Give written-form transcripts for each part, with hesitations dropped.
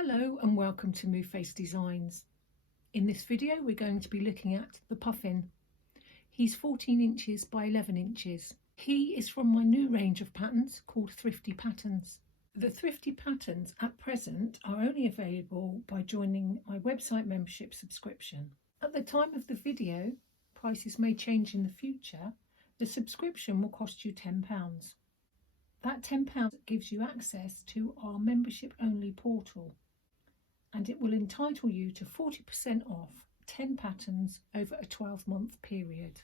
Hello and welcome to Move Face Designs. In this video we're going to be looking at the Puffin. He's 14 inches by 11 inches. He is from my new range of patterns called Thrifty Patterns. The Thrifty Patterns at present are only available by joining my website membership subscription. At the time of the video, prices may change in the future. The subscription will cost you £10. That £10 gives you access to our membership only portal, and it will entitle you to 40% off 10 patterns over a 12-month period.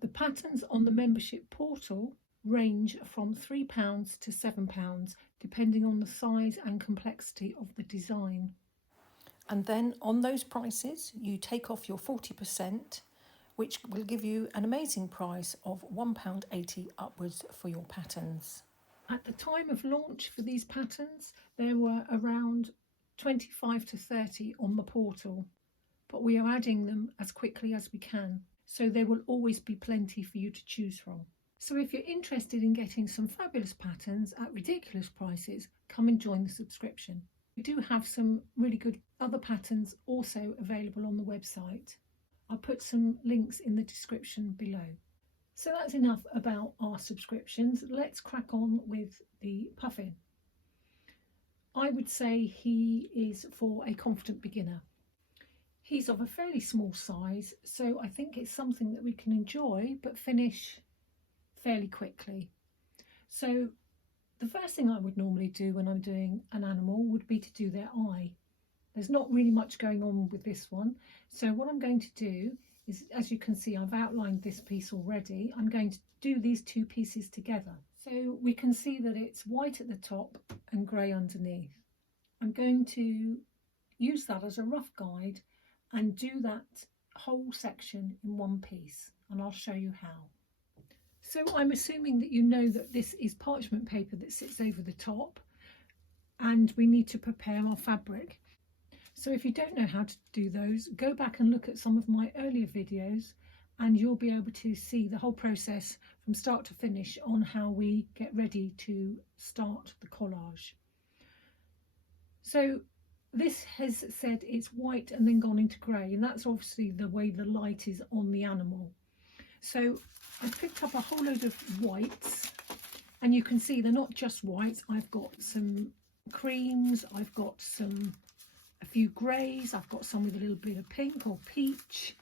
The patterns on the membership portal range from £3 to £7 depending on the size and complexity of the design. And then on those prices you take off your 40%, which will give you an amazing price of £1.80 upwards for your patterns. At the time of launch for these patterns, there were around 25 to 30 on the portal, but we are adding them as quickly as we can, so there will always be plenty for you to choose from. So if you're interested in getting some fabulous patterns at ridiculous prices, come and join the subscription. We do have some really good other patterns also available on the website. I'll put some links in the description below. So that's enough about our subscriptions. Let's crack on with the Puffin. I would say he is for a confident beginner. He's of a fairly small size, so I think it's something that we can enjoy but finish fairly quickly. So the first thing I would normally do when I'm doing an animal would be to do their eye. There's not really much going on with this one, so what I'm going to do is, as you can see, I've outlined this piece already. I'm going to do these two pieces together. So we can see that it's white at the top and grey underneath. I'm going to use that as a rough guide and do that whole section in one piece, and I'll show you how. So I'm assuming that you know that this is parchment paper that sits over the top, and we need to prepare our fabric. So if you don't know how to do those, go back and look at some of my earlier videos and you'll be able to see the whole process from start to finish on how we get ready to start the collage. So this has said it's white and then gone into grey, and that's obviously the way the light is on the animal. So I've picked up a whole load of whites, and you can see they're not just whites. I've got some creams, I've got a few greys, I've got some with a little bit of pink or peach,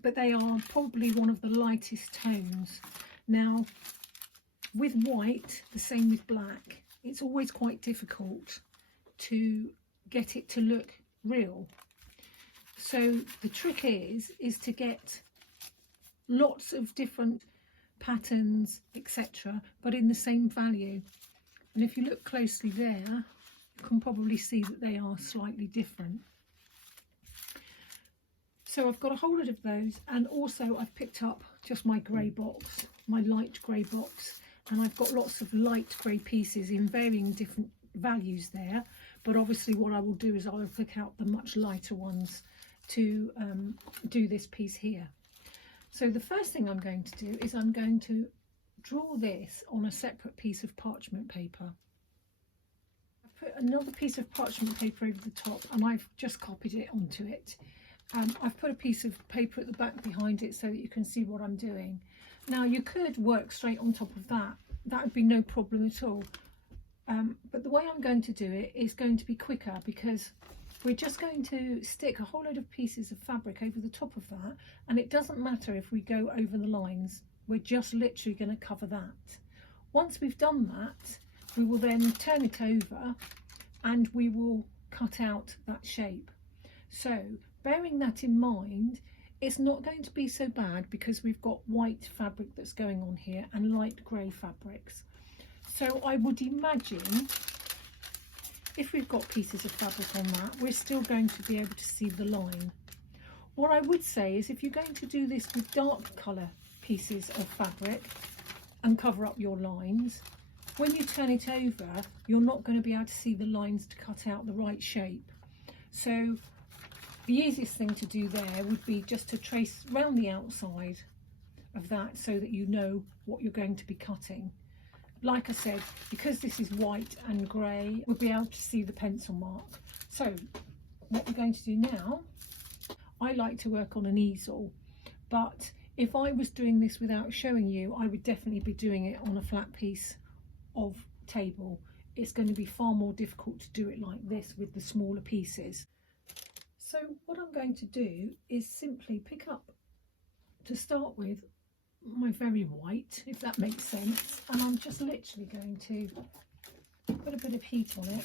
but they are probably one of the lightest tones. Now with white, the same with black, it's always quite difficult to get it to look real. So the trick is to get lots of different patterns, etc., but in the same value. And if you look closely there, you can probably see that they are slightly different. So I've got a whole lot of those, and also I've picked up just my grey box, my light grey box, and I've got lots of light grey pieces in varying different values there, but obviously what I will do is I will pick out the much lighter ones to do this piece here. So the first thing I'm going to do is I'm going to draw this on a separate piece of parchment paper. Put another piece of parchment paper over the top, and I've just copied it onto it. I've put a piece of paper at the back behind it so that you can see what I'm doing. Now you could work straight on top of that, that would be no problem at all, but the way I'm going to do it is going to be quicker, because we're just going to stick a whole load of pieces of fabric over the top of that, and it doesn't matter if we go over the lines, we're just literally going to cover that. Once we've done that, we will then turn it over and we will cut out that shape. So bearing that in mind, it's not going to be so bad because we've got white fabric that's going on here and light grey fabrics. So I would imagine if we've got pieces of fabric on that, we're still going to be able to see the line. What I would say is if you're going to do this with dark colour pieces of fabric and cover up your lines, when you turn it over, you're not going to be able to see the lines to cut out the right shape. So the easiest thing to do there would be just to trace round the outside of that so that you know what you're going to be cutting. like I said, because this is white and grey, we'll be able to see the pencil mark. So what we're going to do now, I like to work on an easel, but if I was doing this without showing you, I would definitely be doing it on a flat piece of table. It's going to be far more difficult to do it like this with the smaller pieces. So what I'm going to do is simply pick up, to start with, my very white, if that makes sense, and I'm just literally going to put a bit of heat on it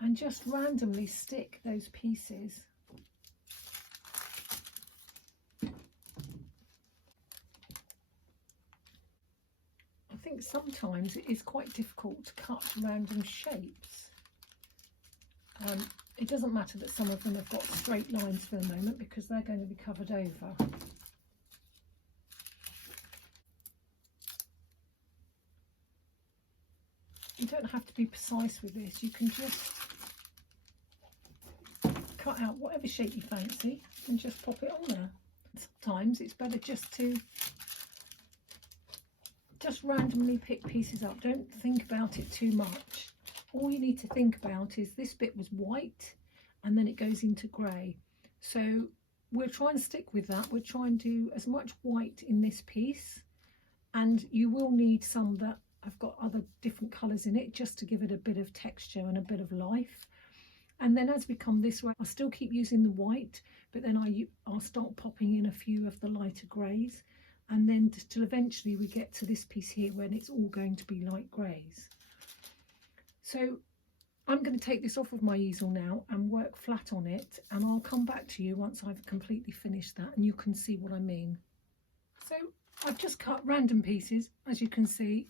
and just randomly stick those pieces. I think sometimes it is quite difficult to cut random shapes. It doesn't matter that some of them have got straight lines for the moment because they're going to be covered over. You don't have to be precise with this, you can just cut out whatever shape you fancy and just pop it on there. Sometimes it's better just to randomly pick pieces up. Don't think about it too much. All you need to think about is this bit was white and then it goes into grey. So we'll try and stick with that. We'll try and do as much white in this piece, and you will need some that have got other different colours in it just to give it a bit of texture and a bit of life. And then as we come this way, I'll still keep using the white, but then I'll start popping in a few of the lighter greys, and then till eventually we get to this piece here when it's all going to be light greys. So I'm going to take this off of my easel now and work flat on it, and I'll come back to you once I've completely finished that and you can see what I mean. So I've just cut random pieces, as you can see,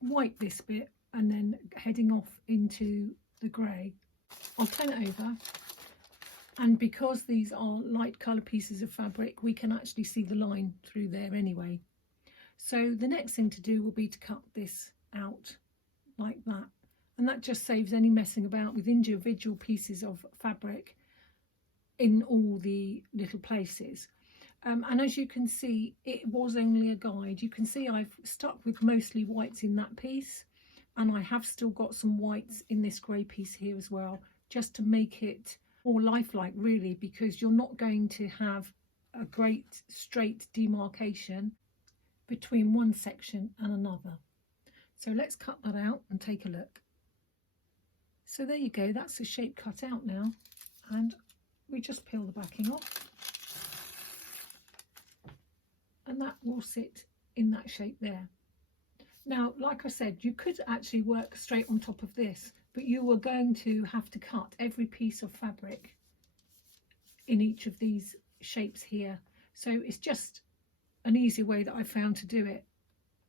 white this bit and then heading off into the grey. I'll turn it over, and because these are light colour pieces of fabric, we can actually see the line through there anyway. So the next thing to do will be to cut this out like that, and that just saves any messing about with individual pieces of fabric in all the little places. And as you can see, it was only a guide. You can see I've stuck with mostly whites in that piece, and I have still got some whites in this grey piece here as well, just to make it more lifelike really, because you're not going to have a great straight demarcation between one section and another. So let's cut that out and take a look. So there you go, that's the shape cut out now, and we just peel the backing off, and that will sit in that shape there. Now, like I said, you could actually work straight on top of this, but you are going to have to cut every piece of fabric in each of these shapes here. So it's just an easy way that I found to do it.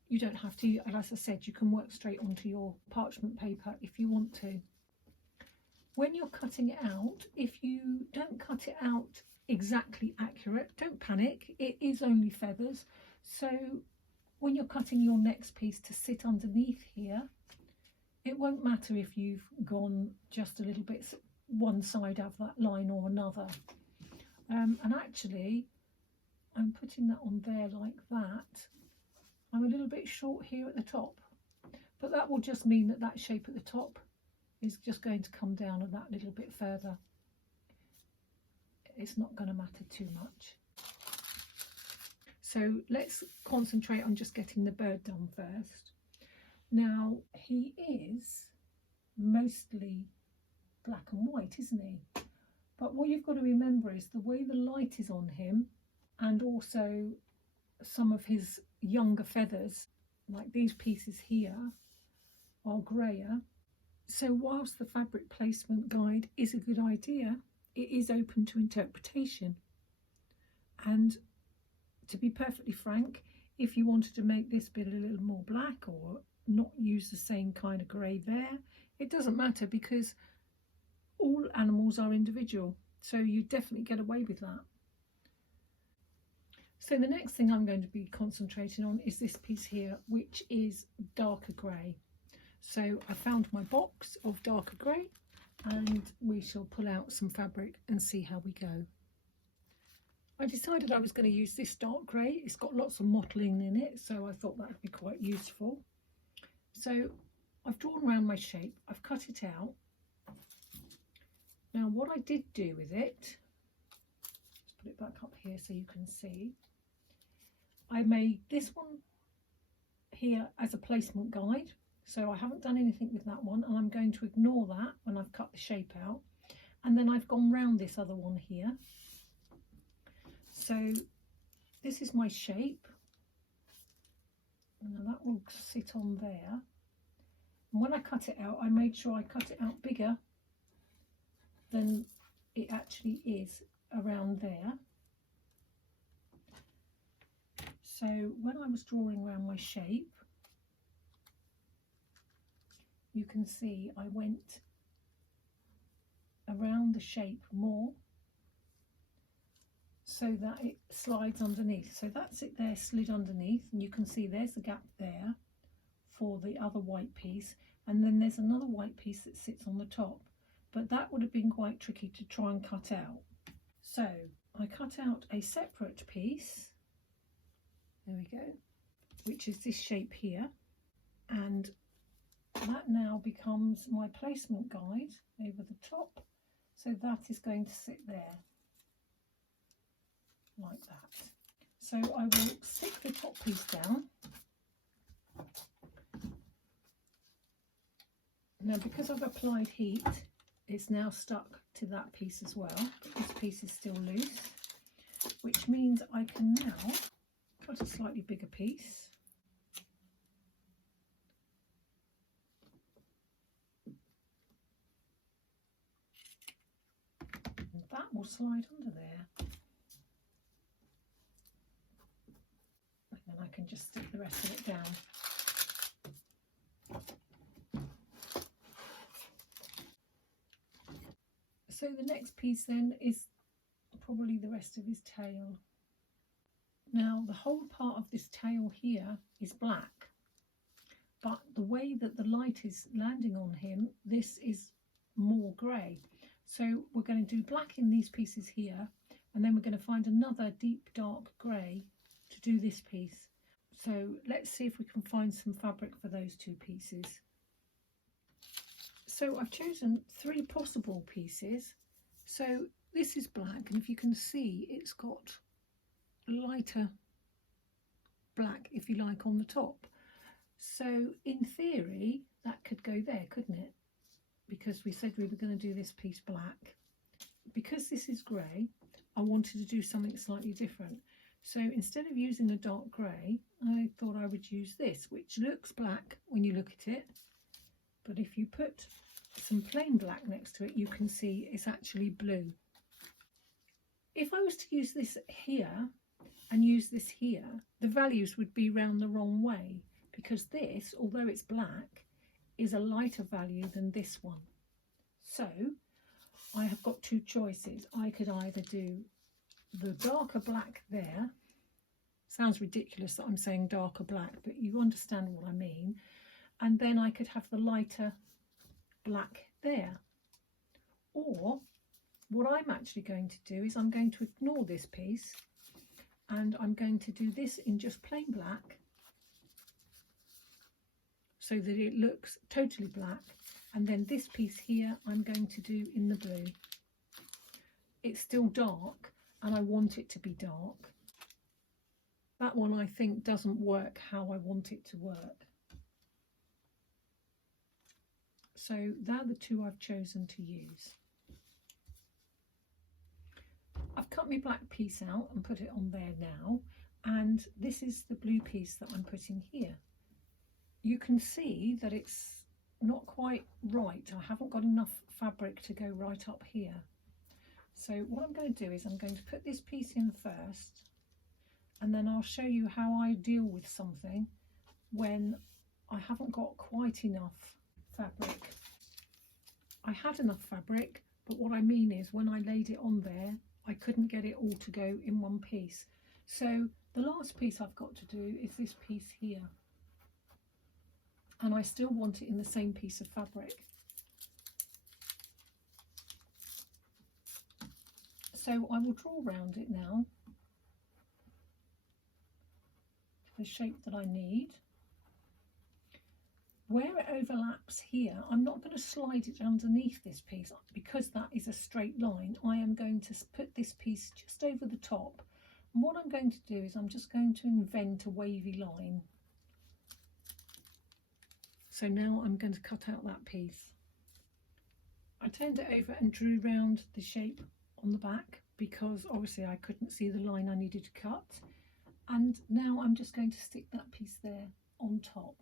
You don't have to, and as I said, you can work straight onto your parchment paper if you want to. When you're cutting it out, if you don't cut it out exactly accurate, don't panic, it is only feathers. So when you're cutting your next piece to sit underneath here, it won't matter if you've gone just a little bit one side of that line or another. And actually, I'm putting that on there like that. I'm a little bit short here at the top, but that will just mean that that shape at the top is just going to come down a that little bit further. It's not going to matter too much. So let's concentrate on just getting the bird done first. Now, he is mostly black and white, isn't he? But what you've got to remember is the way the light is on him, and also some of his younger feathers, like these pieces here, are greyer. So whilst the fabric placement guide is a good idea, it is open to interpretation. And to be perfectly frank, if you wanted to make this bit a little more black or not use the same kind of grey there, it doesn't matter, because all animals are individual, so you definitely get away with that. So the next thing I'm going to be concentrating on is this piece here, which is darker grey. So I found my box of darker grey, and we shall pull out some fabric and see how we go. I decided I was going to use this dark grey. It's got lots of mottling in it, so I thought that would be quite useful. So I've drawn around my shape, I've cut it out. Now what I did do with it, let's put it back up here so you can see, I made this one here as a placement guide, so I haven't done anything with that one, and I'm going to ignore that when I've cut the shape out. And then I've gone round this other one here. So this is my shape. Now that will sit on there. And when I cut it out, I made sure I cut it out bigger than it actually is around there. So when I was drawing around my shape, you can see I went around the shape more so that it slides underneath. So that's it there, slid underneath, and you can see there's a gap there for the other white piece, and then there's another white piece that sits on the top, but that would have been quite tricky to try and cut out. So I cut out a separate piece, there we go, which is this shape here, and that now becomes my placement guide over the top. So that is going to sit there like that. So I will stick the top piece down. Now because I've applied heat, it's now stuck to that piece as well. This piece is still loose, which means I can now cut a slightly bigger piece. And that will slide under there. And then I can just stick the rest of it down. So the next piece then is probably the rest of his tail. Now the whole part of this tail here is black, but the way that the light is landing on him, this is more grey. So we're going to do black in these pieces here, and then we're going to find another deep dark grey to do this piece. So let's see if we can find some fabric for those two pieces. So I've chosen 3 possible pieces. So this is black, and if you can see, it's got lighter black, if you like, on the top. So in theory that could go there, couldn't it? Because we said we were going to do this piece black. Because this is grey, I wanted to do something slightly different. So instead of using a dark grey, I thought I would use this, which looks black when you look at it, but if you put some plain black next to it, you can see it's actually blue. If I was to use this here and use this here, the values would be round the wrong way, because this, although it's black, is a lighter value than this one. So I have got 2 choices. I could either do the darker black there, sounds ridiculous that I'm saying darker black, but you understand what I mean, and then I could have the lighter black there. Or what I'm actually going to do is I'm going to ignore this piece, and I'm going to do this in just plain black so that it looks totally black, and then this piece here I'm going to do in the blue. It's still dark and I want it to be dark. That one I think doesn't work how I want it to work. So they're the 2 I've chosen to use. I've cut my black piece out and put it on there now, and this is the blue piece that I'm putting here. You can see that it's not quite right. I haven't got enough fabric to go right up here. So what I'm going to do is I'm going to put this piece in first, and then I'll show you how I deal with something when I haven't got quite enough fabric. I had enough fabric, but what I mean is when I laid it on there, I couldn't get it all to go in one piece. So the last piece I've got to do is this piece here, and I still want it in the same piece of fabric. So I will draw around it now the shape that I need. Where it overlaps here, I'm not going to slide it underneath this piece because that is a straight line. I am going to put this piece just over the top. And what I'm going to do is I'm just going to invent a wavy line. So now I'm going to cut out that piece. I turned it over and drew round the shape on the back because obviously I couldn't see the line I needed to cut. And now I'm just going to stick that piece there on top.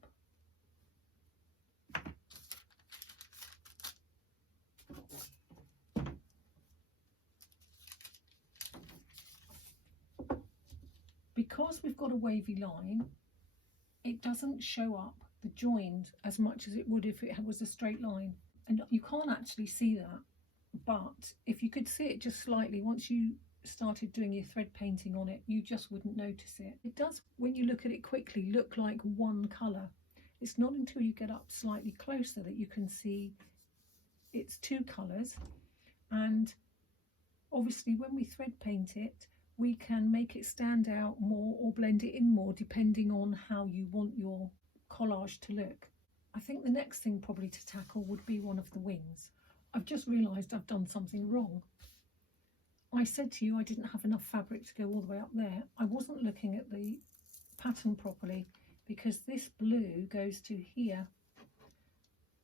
Because we've got a wavy line, it doesn't show up the joined as much as it would if it was a straight line. And you can't actually see that, but if you could see it just slightly, once you started doing your thread painting on it, you just wouldn't notice it. It does, when you look at it quickly, look like one colour. It's not until you get up slightly closer that you can see it's two colours. And obviously when we thread paint it, we can make it stand out more or blend it in more depending on how you want your collage to look. I think the next thing probably to tackle would be one of the wings. I've just realised I've done something wrong. I said to you I didn't have enough fabric to go all the way up there. I wasn't looking at the pattern properly because this blue goes to here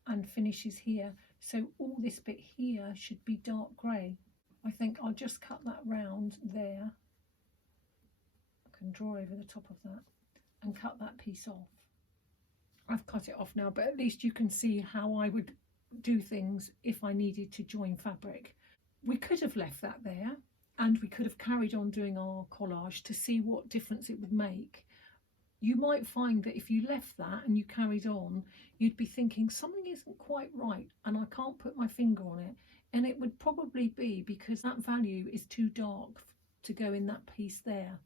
and finishes here. So all this bit here should be dark grey. I think I'll just cut that round there. I can draw over the top of that and cut that piece off. I've cut it off now, but at least you can see how I would do things if I needed to join fabric. We could have left that there and we could have carried on doing our collage to see what difference it would make. You might find that if you left that and you carried on, you'd be thinking something isn't quite right and I can't put my finger on it. And it would probably be because that value is too dark to go in that piece there.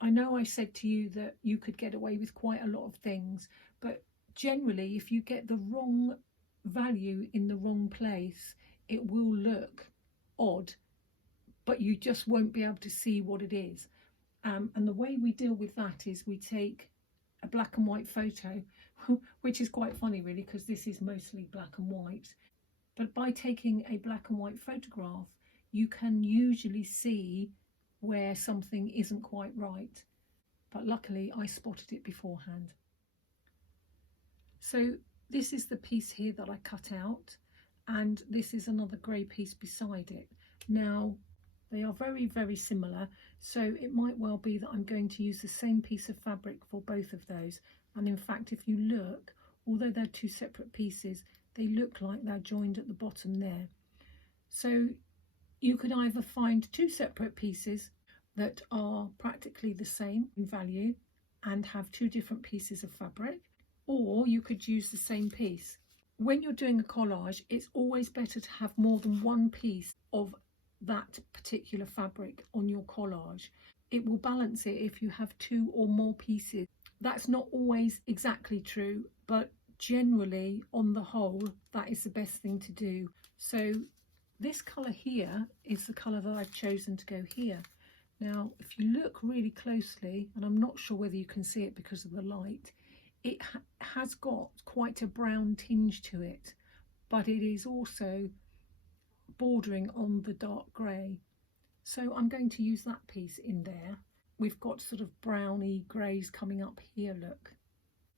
I know I said to you that you could get away with quite a lot of things, but generally if you get the wrong value in the wrong place, it will look odd, but you just won't be able to see what it is. And the way we deal with that is we take a black and white photo, which is quite funny really because this is mostly black and white. But by taking a black and white photograph, you can usually see where something isn't quite right. But luckily I spotted it beforehand. So this is the piece here that I cut out, and this is another grey piece beside it. Now they are very, very similar, so it might well be that I'm going to use the same piece of fabric for both of those. And in fact, if you look, although they're two separate pieces, they look like they're joined at the bottom there. So you could either find two separate pieces that are practically the same in value and have two different pieces of fabric, or you could use the same piece. When you're doing a collage, it's always better to have more than one piece of that particular fabric on your collage. It will balance it if you have two or more pieces. That's not always exactly true, but generally on the whole that is the best thing to do. So this colour here is the colour that I've chosen to go here. Now if you look really closely, and I'm not sure whether you can see it because of the light, it has got quite a brown tinge to it, but it is also bordering on the dark grey. So I'm going to use that piece in there. We've got sort of browny greys coming up here, look.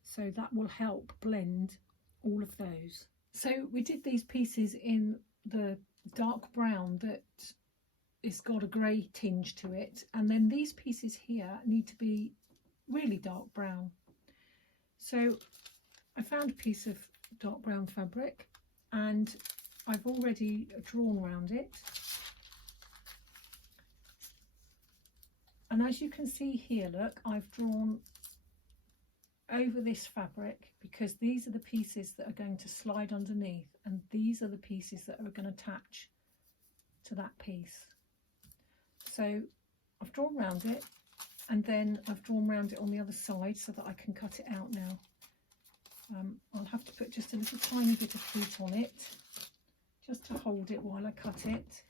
So that will help blend all of those. So we did these pieces in the dark brown that it's got a grey tinge to it, and then these pieces here need to be really dark brown. So I found a piece of dark brown fabric and I've already drawn around it, and as you can see here, look, I've drawn over this fabric because these are the pieces that are going to slide underneath, and these are the pieces that are going to attach to that piece. So I've drawn around it, and then I've drawn around it on the other side so that I can cut it out now. I'll have to put just a little tiny bit of heat on it just to hold it while I cut it.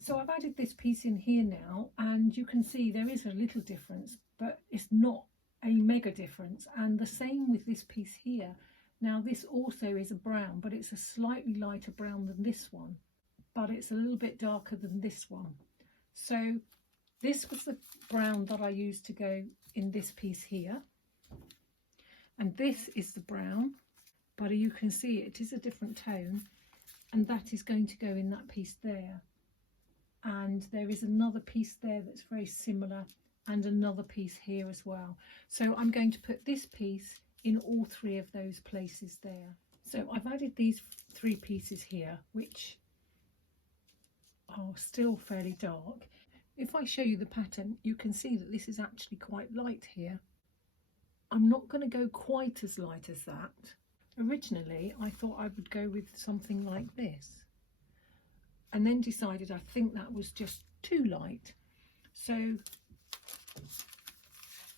So I've added this piece in here now, and you can see there is a little difference, but it's not a mega difference. And the same with this piece here. Now this also is a brown, but it's a slightly lighter brown than this one, but it's a little bit darker than this one. So this was the brown that I used to go in this piece here, and this is the brown, but you can see it is a different tone, and that is going to go in that piece there. And there is another piece there that's very similar, and another piece here as well. So I'm going to put this piece in all three of those places there. So I've added these three pieces here, which are still fairly dark. If I show you the pattern, you can see that this is actually quite light here. I'm not going to go quite as light as that. Originally, I thought I would go with something like this, and then decided I think that was just too light. So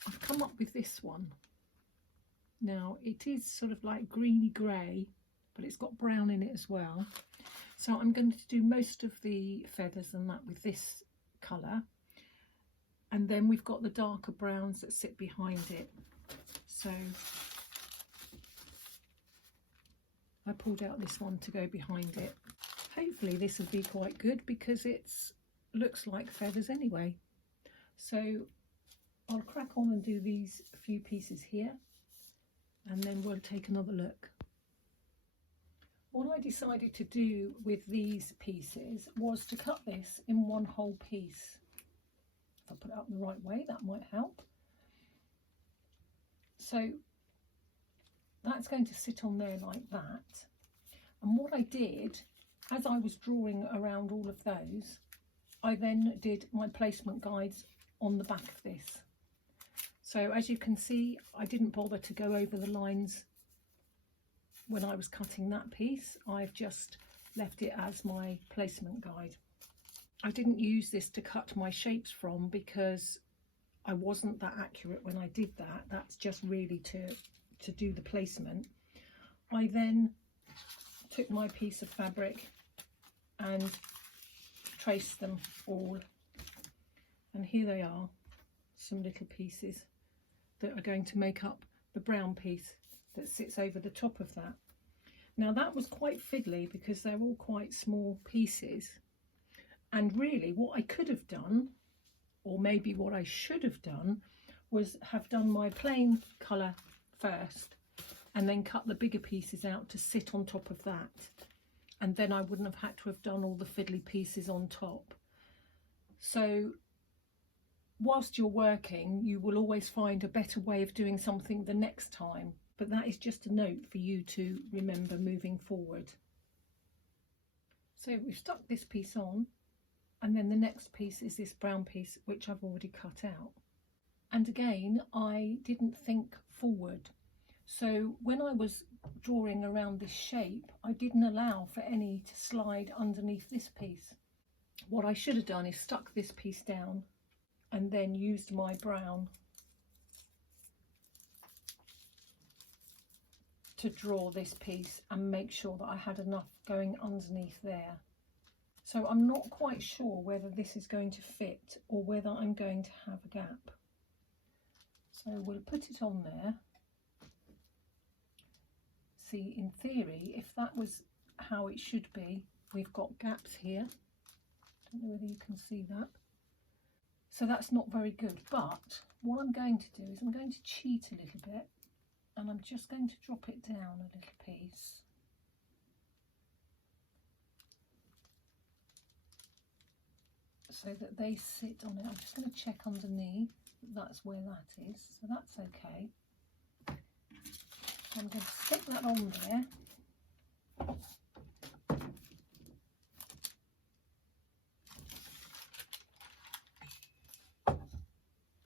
I've come up with this one. Now it is sort of like greeny grey, but it's got brown in it as well. So I'm going to do most of the feathers and that with this colour, and then we've got the darker browns that sit behind it. So I pulled out this one to go behind it. Hopefully this will be quite good because it looks like feathers anyway. So I'll crack on and do these few pieces here, and then we'll take another look. What I decided to do with these pieces was to cut this in one whole piece. If I put it up the right way, that might help. So that's going to sit on there like that. And what I did, as I was drawing around all of those, I then did my placement guides on the back of this. So as you can see, I didn't bother to go over the lines when I was cutting that piece. I've just left it as my placement guide. I didn't use this to cut my shapes from because I wasn't that accurate when I did that. That's just really to do the placement. I then took my piece of fabric and traced them all, and here they are, some little pieces that are going to make up the brown piece that sits over the top of that. Now that was quite fiddly because they're all quite small pieces, and really what I could have done, or maybe what I should have done, was have done my plain colour first and then cut the bigger pieces out to sit on top of that, and then I wouldn't have had to have done all the fiddly pieces on top. So whilst you're working, you will always find a better way of doing something the next time, but that is just a note for you to remember moving forward. So we've stuck this piece on, and then the next piece is this brown piece which I've already cut out. And again, I didn't think forward. So when I was drawing around this shape, I didn't allow for any to slide underneath this piece. What I should have done is stuck this piece down and then used my brown to draw this piece and make sure that I had enough going underneath there. So I'm not quite sure whether this is going to fit or whether I'm going to have a gap. So we'll put it on there. See, in theory, if that was how it should be, we've got gaps here. Don't know whether you can see that. So that's not very good, but what I'm going to do is I'm going to cheat a little bit, and I'm just going to drop it down a little piece. So that they sit on it. I'm just going to check underneath that that's where that is, so that's okay. I'm going to stick that on there.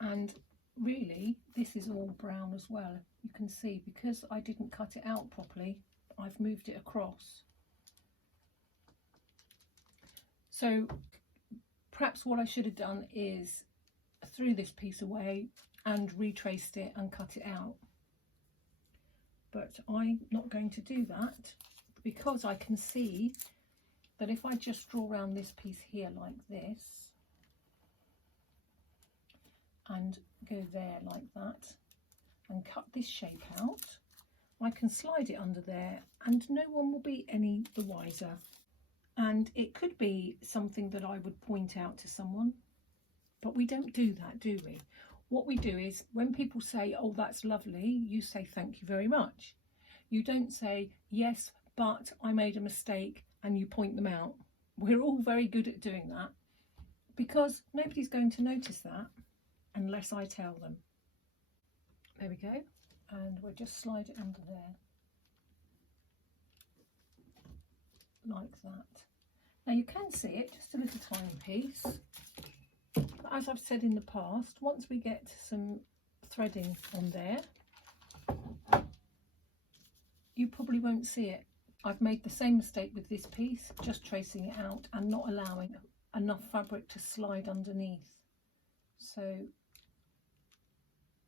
And really, this is all brown as well. You can see, because I didn't cut it out properly, I've moved it across. So perhaps what I should have done is threw this piece away and retraced it and cut it out. But I'm not going to do that because I can see that if I just draw around this piece here like this, and go there like that and cut this shape out. I can slide it under there and no one will be any the wiser. And it could be something that I would point out to someone, but we don't do that, do we? What we do is when people say, oh, that's lovely, you say thank you very much. You don't say, yes, but I made a mistake, and you point them out. We're all very good at doing that because nobody's going to notice that unless I tell them. There we go. And we'll just slide it under there like that. Now you can see it, just a little tiny piece. But as I've said in the past, once we get some threading on there, you probably won't see it. I've made the same mistake with this piece, just tracing it out and not allowing enough fabric to slide underneath. So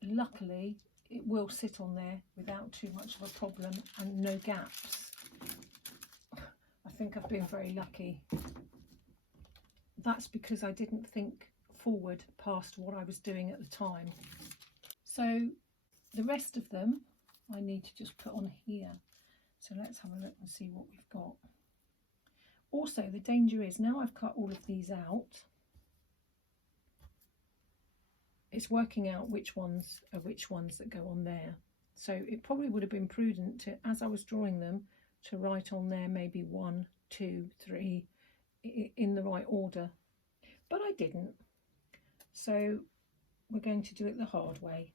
luckily it will sit on there without too much of a problem and no gaps. I think I've been very lucky. That's because I didn't think forward past what I was doing at the time. So the rest of them I need to just put on here. So let's have a look and see what we've got. Also, the danger is now I've cut all of these out, it's working out which ones are which ones that go on there. So it probably would have been prudent to, as I was drawing them, to write on there maybe 1, 2, 3 in the right order, but I didn't. So we're going to do it the hard way.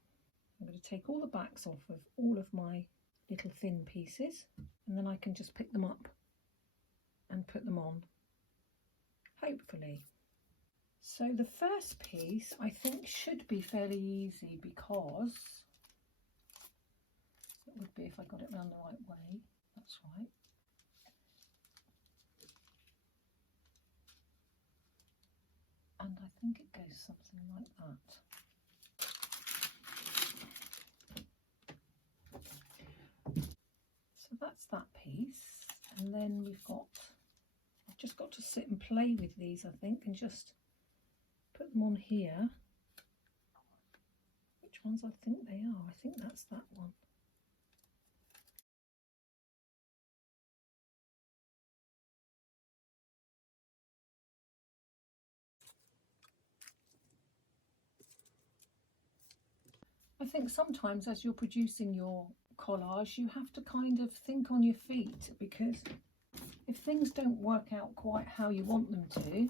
I'm going to take all the backs off of all of my little thin pieces, and then I can just pick them up and put them on, hopefully. So the first piece I think should be fairly easy because it would be if I got it round the right way. That's right. And I think it goes something like that. So that's that piece, and then I've just got to sit and play with these, I think, and just put them on here. Which ones I think they are? I think that's that one. I think sometimes as you're producing your collage, you have to kind of think on your feet, because if things don't work out quite how you want them to,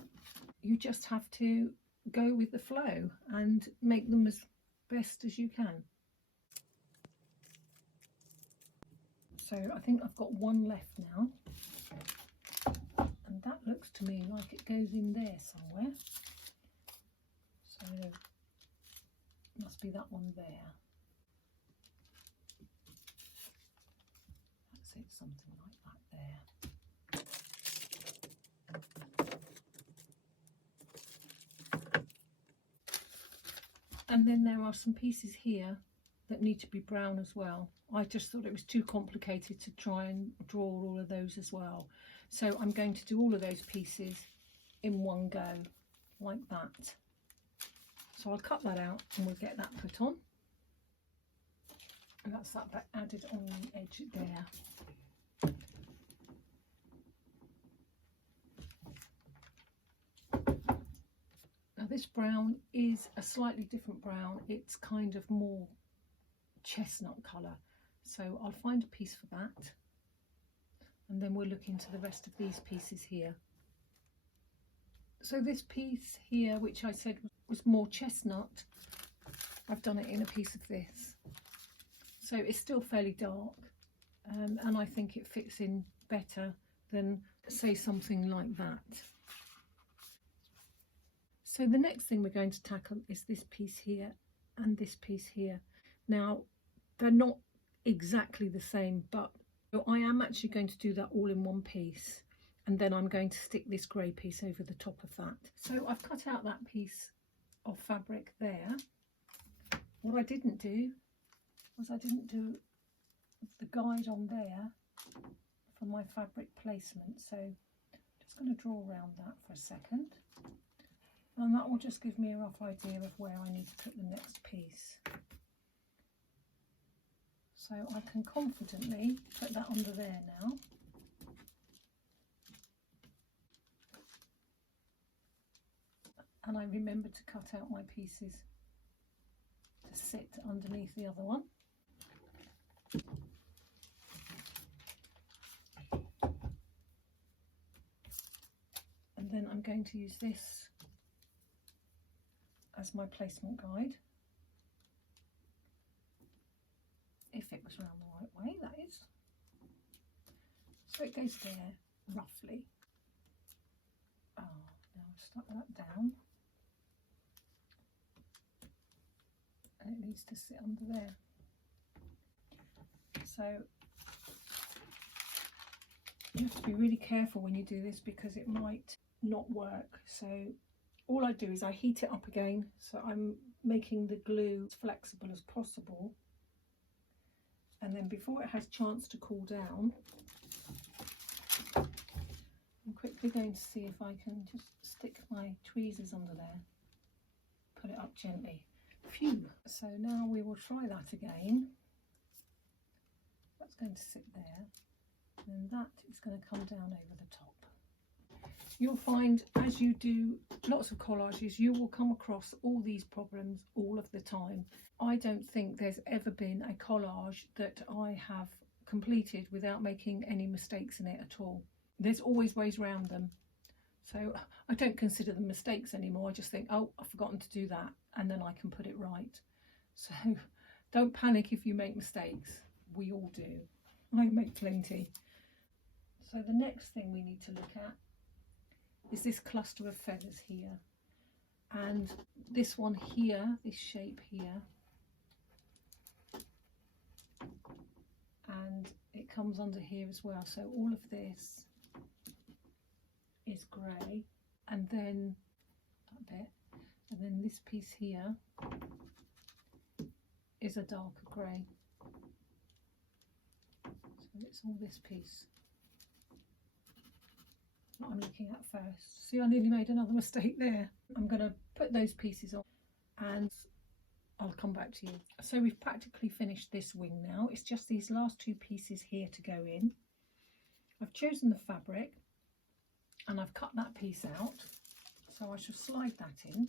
you just have to go with the flow and make them as best as you can. So I think I've got one left now, and that looks to me like it goes in there somewhere. So must be that one there. That's it, something like that there. And then there are some pieces here that need to be brown as well. I just thought it was too complicated to try and draw all of those as well. So I'm going to do all of those pieces in one go, like that. So I'll cut that out and we'll get that put on. And that's that bit added on the edge there. Now this brown is a slightly different brown. It's kind of more chestnut colour. So I'll find a piece for that. And then we'll look into the rest of these pieces here. So this piece here, which I said was more chestnut, I've done it in a piece of this. So it's still fairly dark, and I think it fits in better than, say, something like that. So the next thing we're going to tackle is this piece here and this piece here. Now, they're not exactly the same, but I am actually going to do that all in one piece. And then I'm going to stick this grey piece over the top of that. So I've cut out that piece of fabric there. What I didn't do was I didn't do the guide on there for my fabric placement. So I'm just going to draw around that for a second. and that will just give me a rough idea of where I need to put the next piece. So I can confidently put that under there now. And I remember to cut out my pieces to sit underneath the other one. And then I'm going to use this as my placement guide. If it was round the right way, that is. So it goes there, roughly. Oh, now I've stuck that down. And it needs to sit under there. So you have to be really careful when you do this because it might not work. So all I do is I heat it up again, so I'm making the glue as flexible as possible, and then before it has chance to cool down, I'm quickly going to see if I can just stick my tweezers under there, put it up gently. Phew. So now we will try that again. That's going to sit there, and that is going to come down over the top. You'll find as you do lots of collages, you will come across all these problems all of the time. I don't think there's ever been a collage that I have completed without making any mistakes in it at all. There's always ways around them. So I don't consider them mistakes anymore. I just think, oh, I've forgotten to do that, and then I can put it right. So don't panic if you make mistakes. We all do. I make plenty. So the next thing we need to look at is this cluster of feathers here, and this one here, this shape here, and it comes under here as well. So all of this is grey, and then that bit, and then this piece here is a darker grey. So it's all this piece that I'm looking at first. See, I nearly made another mistake there. I'm going to put those pieces on and I'll come back to you. So we've practically finished this wing now. It's just these last two pieces here to go in. I've chosen the fabric and I've cut that piece out, so I shall slide that in,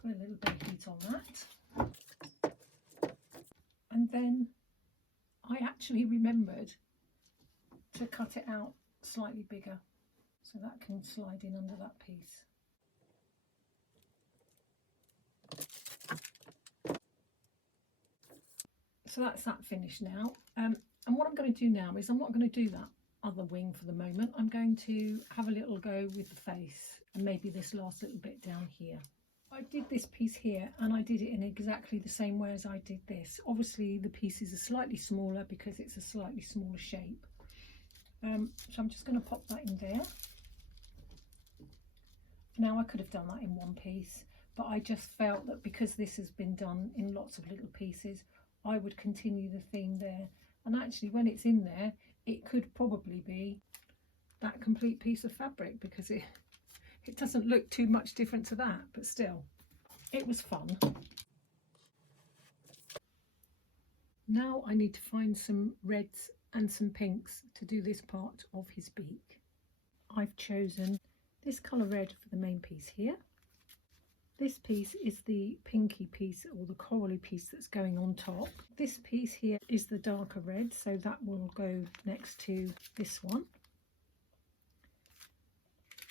put a little bit of heat on that, and then I actually remembered to cut it out slightly bigger so that can slide in under that piece. So that's that finished now. And what I'm going to do now is I'm not going to do that other wing for the moment. I'm going to have a little go with the face and maybe this last little bit down here. I did this piece here and I did it in exactly the same way as I did this. Obviously the pieces are slightly smaller because it's a slightly smaller shape. So I'm just going to pop that in there. Now I could have done that in one piece, but I just felt that because this has been done in lots of little pieces, I would continue the theme there. And actually when it's in there, it could probably be that complete piece of fabric because it doesn't look too much different to that, but still, it was fun. Now I need to find some reds and some pinks to do this part of his beak. I've chosen this colour red for the main piece here. This piece is the pinky piece or the corally piece that's going on top. This piece here is the darker red, so that will go next to this one.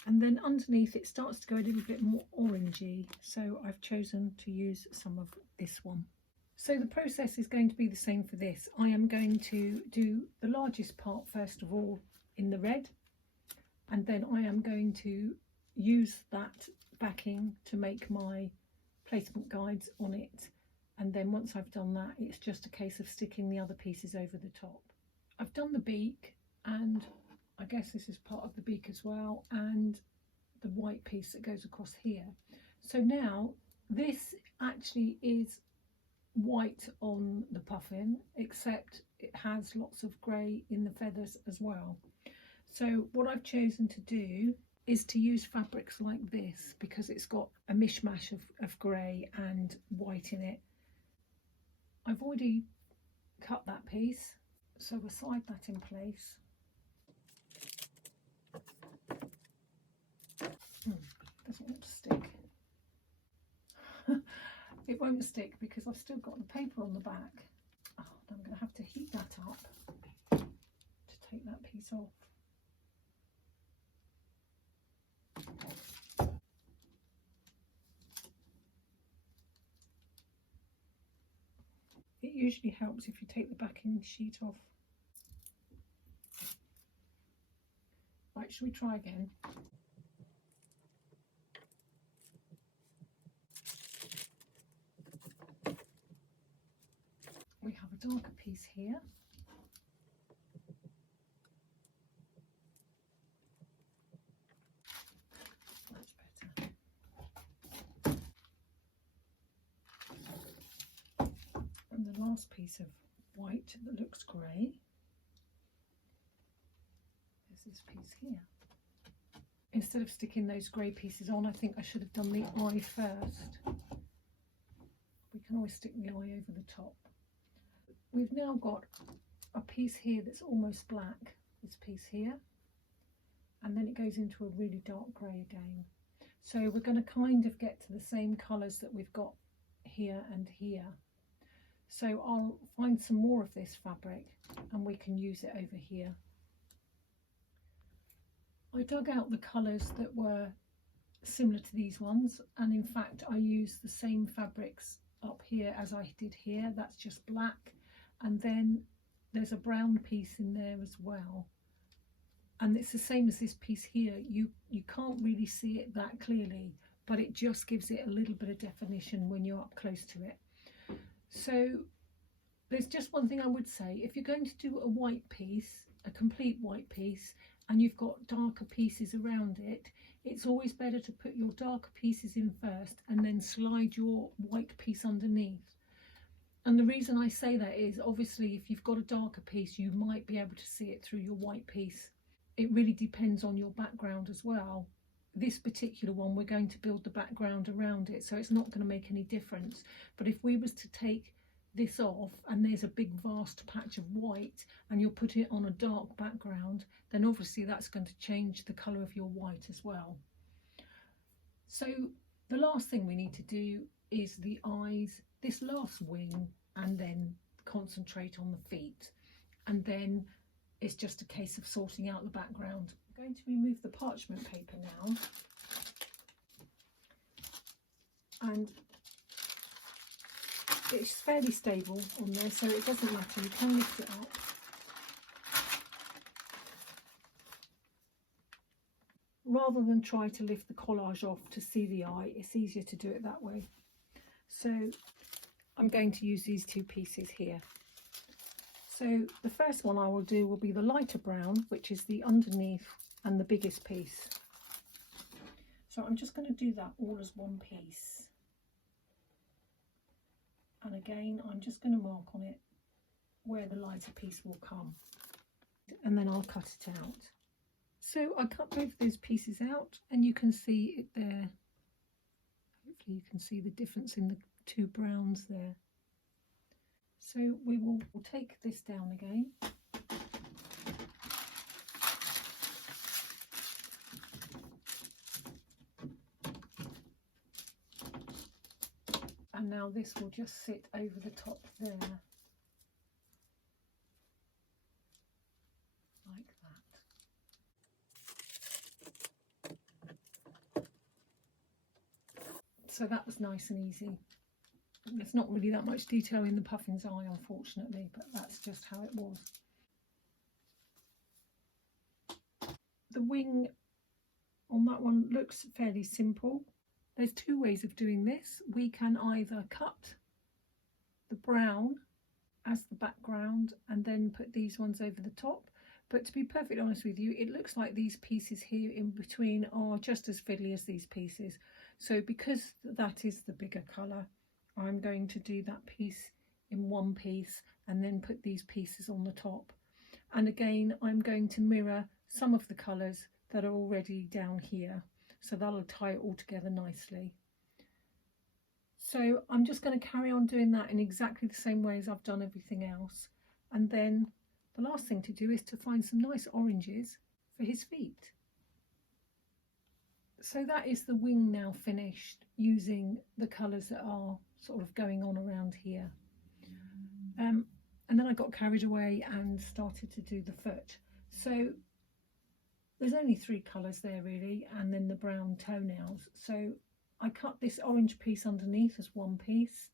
And then underneath it starts to go a little bit more orangey, so I've chosen to use some of this one. So the process is going to be the same for this. I am going to do the largest part first of all in the red, and then I am going to use that backing to make my placement guides on it, and then once I've done that, it's just a case of sticking the other pieces over the top. I've done the beak, and I guess this is part of the beak as well, and the white piece that goes across here. So now this actually is white on the puffin, except it has lots of grey in the feathers as well. So what I've chosen to do is to use fabrics like this because it's got a mishmash of grey and white in it. I've already cut that piece, so we'll slide that in place. Doesn't want to stick. It won't stick because I've still got the paper on the back. Oh, I'm going to have to heat that up to take that piece off. It usually helps if you take the backing sheet off. Right, shall we try again? We have a darker piece here. Much better. And the last piece of white that looks grey is this piece here. Instead of sticking those grey pieces on, I think I should have done the eye first. We can always stick the eye over the top. We've now got a piece here that's almost black, this piece here, and then it goes into a really dark grey again. So we're going to kind of get to the same colours that we've got here and here. So I'll find some more of this fabric and we can use it over here. I dug out the colours that were similar to these ones, and in fact I used the same fabrics up here as I did here. That's just black, and then there's a brown piece in there as well, and it's the same as this piece here. You can't really see it that clearly, but it just gives it a little bit of definition when you're up close to it. So there's just one thing I would say: if you're going to do a white piece, a complete white piece, and you've got darker pieces around it, it's always better to put your darker pieces in first and then slide your white piece underneath. And the reason I say that is, obviously, if you've got a darker piece, you might be able to see it through your white piece. It really depends on your background as well. This particular one, we're going to build the background around it, so it's not going to make any difference. But if we was to take this off and there's a big vast patch of white and you'll put it on a dark background, then obviously that's going to change the colour of your white as well. So the last thing we need to do is the eyes, this last wing, and then concentrate on the feet, and then it's just a case of sorting out the background. I'm going to remove the parchment paper now, and it's fairly stable on there, so it doesn't matter, you can lift it up. Rather than try to lift the collage off to see the eye, it's easier to do it that way. So I'm going to use these two pieces here. So the first one I will do will be the lighter brown, which is the underneath and the biggest piece. So I'm just going to do that all as one piece. And again, I'm just going to mark on it where the lighter piece will come, and then I'll cut it out. So I cut both those pieces out, and you can see it there. Hopefully you can see the difference in the two browns there. So we'll take this down again. And now this will just sit over the top there, like that. So that was nice and easy. There's not really that much detail in the Puffin's eye, unfortunately, but that's just how it was. The wing on that one looks fairly simple. There's two ways of doing this. We can either cut the brown as the background and then put these ones over the top, but to be perfectly honest with you, it looks like these pieces here in between are just as fiddly as these pieces. So because that is the bigger colour, I'm going to do that piece in one piece and then put these pieces on the top. And again, I'm going to mirror some of the colours that are already down here, so that'll tie it all together nicely. So I'm just going to carry on doing that in exactly the same way as I've done everything else, and then the last thing to do is to find some nice oranges for his feet. So that is the wing now finished, using the colours that are sort of going on around here. And then I got carried away and started to do the foot. So there's only 3 colours there really, and then the brown toenails. So I cut this orange piece underneath as one piece,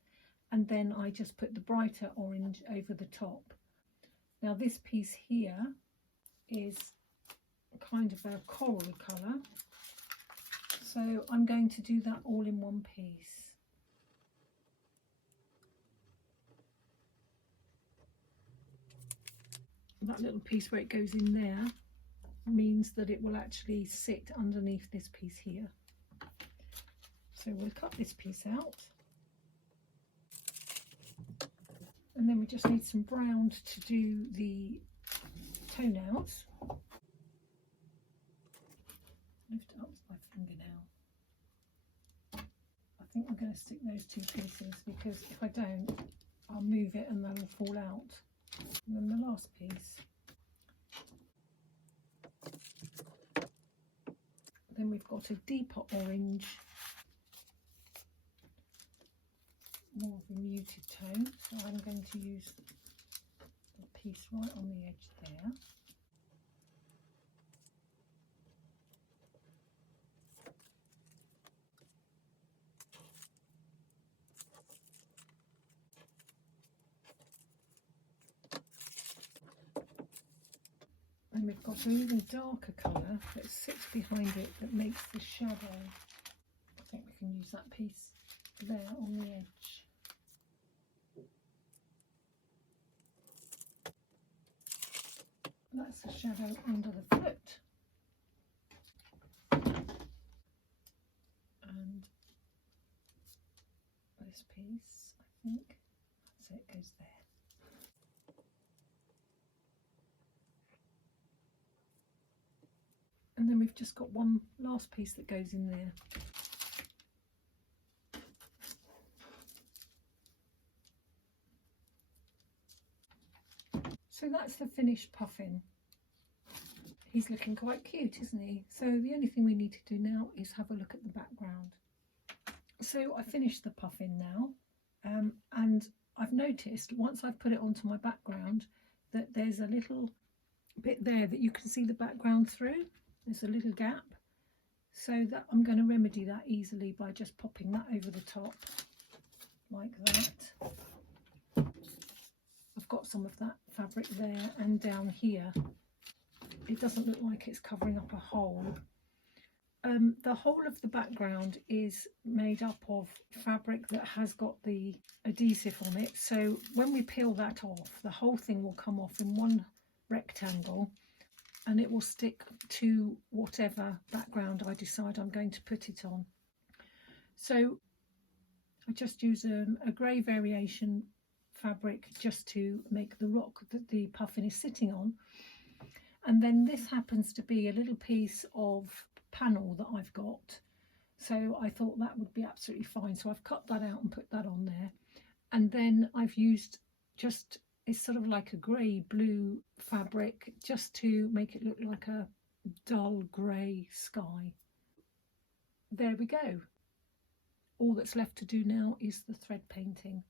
and then I just put the brighter orange over the top. Now this piece here is kind of a coral colour, so I'm going to do that all in one piece. That little piece where it goes in there means that it will actually sit underneath this piece here. So we'll cut this piece out, and then we just need some brown to do the toenails. Lift up my fingernail. I think I'm going to stick those 2 pieces, because if I don't, I'll move it and they'll fall out. And then the last piece. Then we've got a deeper orange, more of a muted tone, so I'm going to use the piece right on the edge there. And we've got an even darker colour that sits behind it that makes the shadow. I think we can use that piece there on the edge. That's the shadow under the foot. And this piece, I think, that's it, goes there. And then we've just got one last piece that goes in there. So that's the finished Puffin. He's looking quite cute, isn't he? So the only thing we need to do now is have a look at the background. So I finished the Puffin now, and I've noticed once I've put it onto my background that there's a little bit there that you can see the background through. There's a little gap, so that I'm going to remedy that easily by just popping that over the top like that. I've got some of that fabric there, and down here it doesn't look like it's covering up a hole. The whole of the background is made up of fabric that has got the adhesive on it, so when we peel that off, the whole thing will come off in one rectangle, and it will stick to whatever background I decide I'm going to put it on. So I just use a grey variation fabric just to make the rock that the Puffin is sitting on, and then this happens to be a little piece of panel that I've got, so I thought that would be absolutely fine, so I've cut that out and put that on there. And then I've used just, it's sort of like a grey blue fabric just to make it look like a dull grey sky. There we go. All that's left to do now is the thread painting.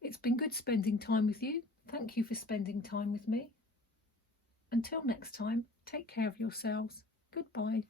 It's been good spending time with you. Thank you for spending time with me. Until next time, take care of yourselves. Goodbye.